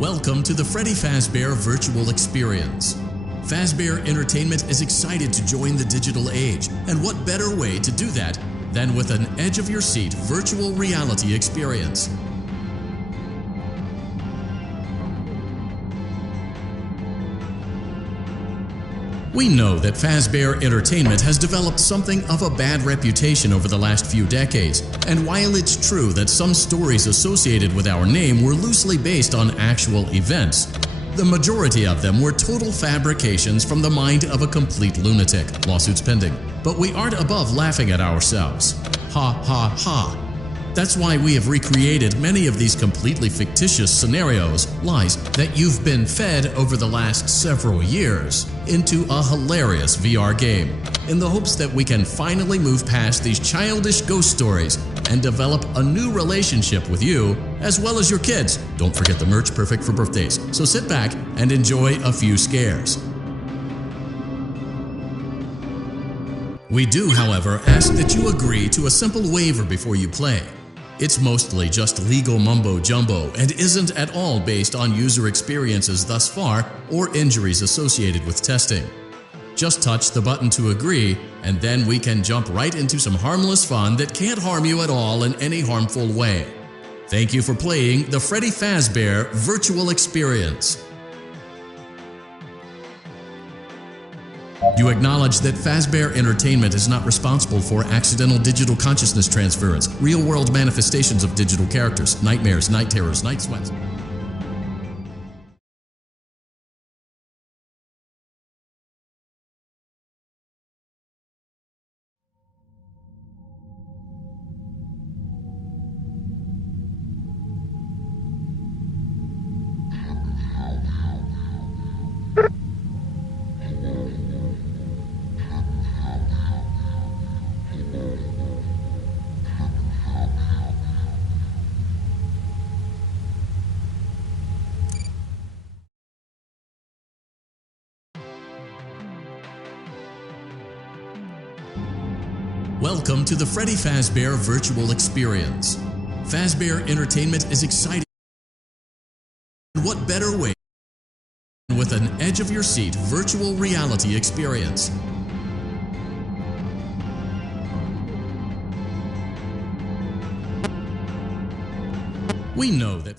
Welcome to the Freddy Fazbear Virtual Experience. Fazbear Entertainment is excited to join the digital age, and what better way to do that than with an edge-of-your-seat virtual reality experience. We know that Fazbear Entertainment has developed something of a bad reputation over the last few decades, and while it's true that some stories associated with our name were loosely based on actual events, the majority of them were total fabrications from the mind of a complete lunatic, lawsuits pending. But we aren't above laughing at ourselves. Ha ha ha. That's why we have recreated many of these completely fictitious scenarios, lies, that you've been fed over the last several years into a hilarious VR game, in the hopes that we can finally move past these childish ghost stories and develop a new relationship with you, as well as your kids. Don't forget the merch, perfect for birthdays. So sit back and enjoy a few scares. We do, however, ask that you agree to a simple waiver before you play. It's mostly just legal mumbo-jumbo and isn't at all based on user experiences thus far or injuries associated with testing. Just touch the button to agree, and then we can jump right into some harmless fun that can't harm you at all in any harmful way. Thank you for playing the Freddy Fazbear Virtual Experience. You acknowledge that Fazbear Entertainment is not responsible for accidental digital consciousness transference, real-world manifestations of digital characters, nightmares, night terrors, night sweats. Welcome to the Freddy Fazbear Virtual Experience. Fazbear Entertainment is excited. What better way with an edge-of-your-seat virtual reality experience? We know that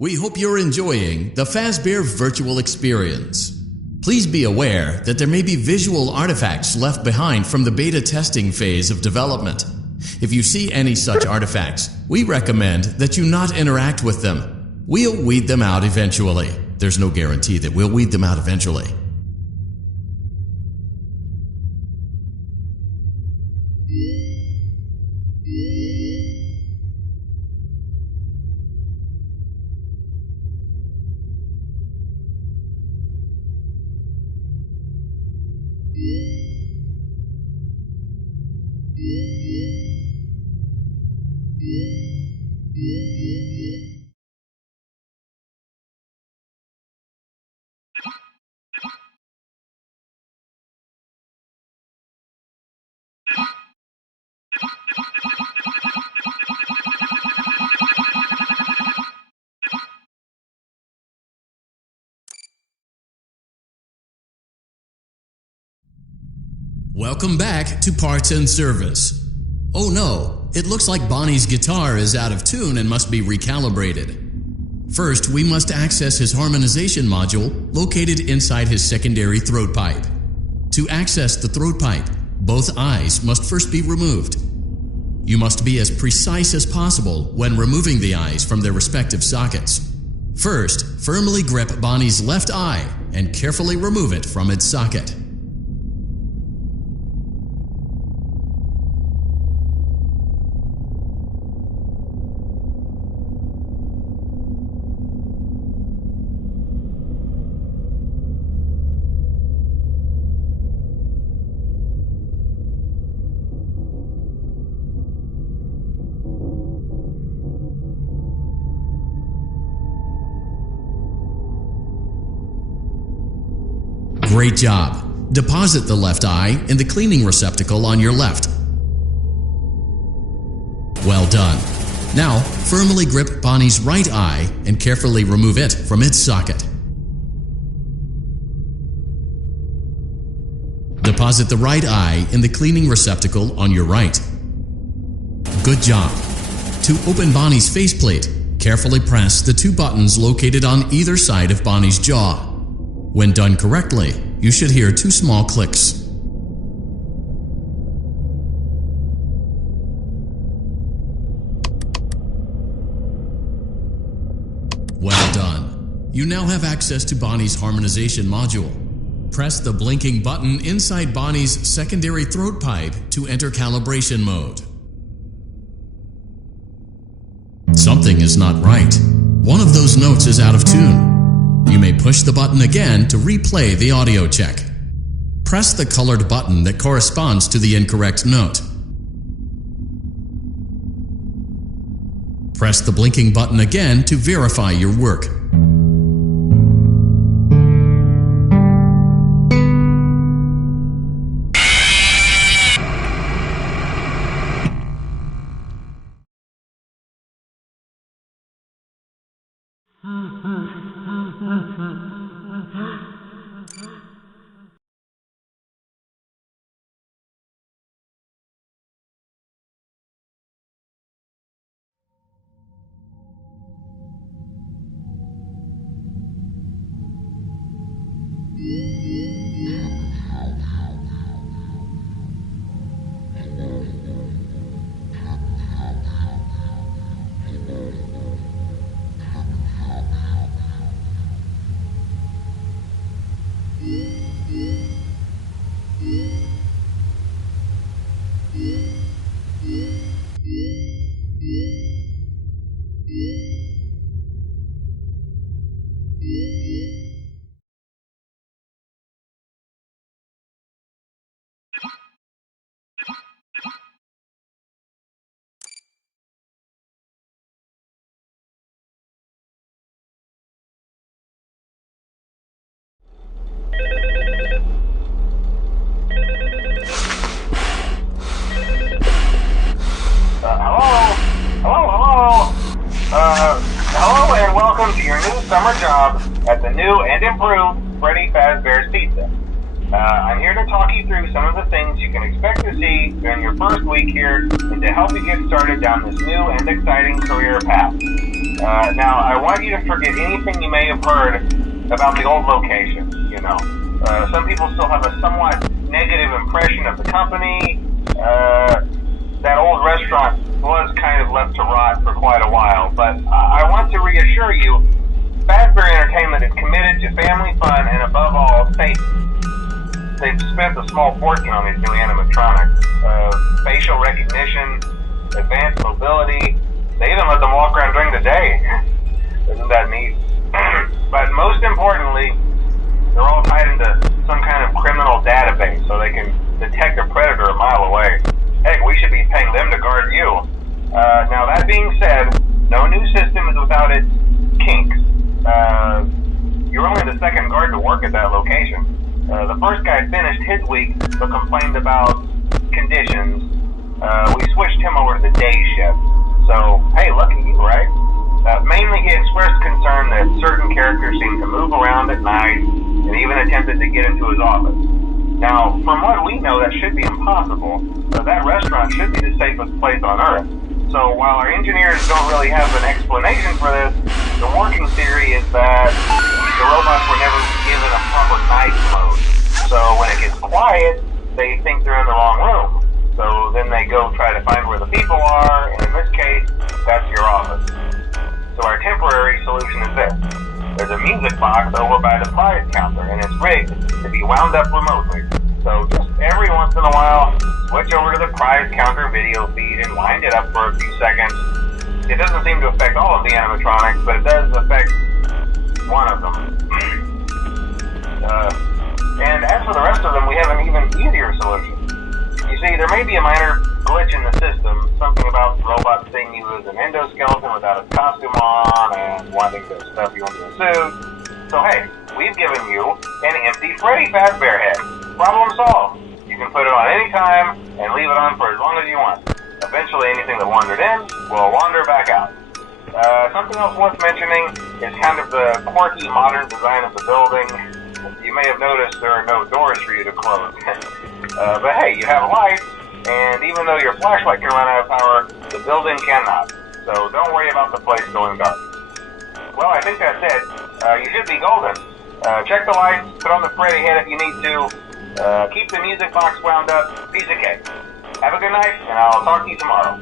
We hope you're enjoying the Fazbear virtual experience. Please be aware that there may be visual artifacts left behind from the beta testing phase of development. If you see any such artifacts, we recommend that you not interact with them. We'll weed them out eventually. There's no guarantee that we'll weed them out eventually. Welcome back to Parts and Service. Oh no, it looks like Bonnie's guitar is out of tune and must be recalibrated. First, we must access his harmonization module located inside his secondary throat pipe. To access the throat pipe, both eyes must first be removed. You must be as precise as possible when removing the eyes from their respective sockets. First, firmly grip Bonnie's left eye and carefully remove it from its socket. Great job. Deposit the left eye in the cleaning receptacle on your left. Well done. Now, firmly grip Bonnie's right eye and carefully remove it from its socket. Deposit the right eye in the cleaning receptacle on your right. Good job. To open Bonnie's faceplate, carefully press the two buttons located on either side of Bonnie's jaw. When done correctly, you should hear two small clicks. Well done. You now have access to Bonnie's harmonization module. Press the blinking button inside Bonnie's secondary throat pipe to enter calibration mode. Something is not right. One of those notes is out of tune. You may push the button again to replay the audio check. Press the colored button that corresponds to the incorrect note. Press the blinking button again to verify your work. Hello and welcome to your new summer job at the new and improved Freddy Fazbear's Pizza. I'm here to talk you through some of the things you can expect to see during your first week here and to help you get started down this new and exciting career path. Now, I want you to forget anything you may have heard about the old location, some people still have a somewhat negative impression of the company. That old restaurant was kind of left to rot for quite a while, but I want to reassure you, Fazbear Entertainment is committed to family fun and above all, safety. They've spent a small fortune on these new animatronics. Facial recognition, advanced mobility. They even let them walk around during the day. Isn't that neat? But most importantly, they're all tied into some kind of criminal database so they can detect a predator a mile away. Heck, we should be paying them to guard you. Now that being said, no new system is without its kinks. You're only the second guard to work at that location. The first guy finished his week but complained about conditions. We switched him over to the day shift. So, hey, lucky you, right? Mainly he expressed concern that certain characters seemed to move around at night and even attempted to get into his office. Now, from what we know, that should be impossible. That restaurant should be the safest place on Earth. So while our engineers don't really have an explanation for this, the working theory is that the robots were never given a proper night mode. So when it gets quiet, they think they're in the wrong room. So then they go try to find where the people are, and in this case, that's your office. So our temporary solution is this. There's a music box over by the prize counter, and it's rigged to be wound up remotely. So just every once in a while, switch over to the prize counter video feed and wind it up for a few seconds. It doesn't seem to affect all of the animatronics, but it does affect one of them. And as for the rest of them, we have an even easier solution. You see, there may be a minor glitch in the system, something about the robot seeing you as an endoskeleton without a costume on and wanting to stuff you into a suit. So hey, we've given you an empty Freddy Fazbear head. Problem solved. You can put it on any time and leave it on for as long as you want. Eventually anything that wandered in will wander back out. Something else worth mentioning is kind of the quirky modern design of the building. You may have noticed there are no doors for you to close. But hey, you have lights, and even though your flashlight can run out of power, the building cannot. So don't worry about the place going dark. Well, I think that's it. You should be golden. Check the lights, put on the Freddy head if you need to. Keep the music box wound up. Piece of cake. Have a good night, and I'll talk to you tomorrow.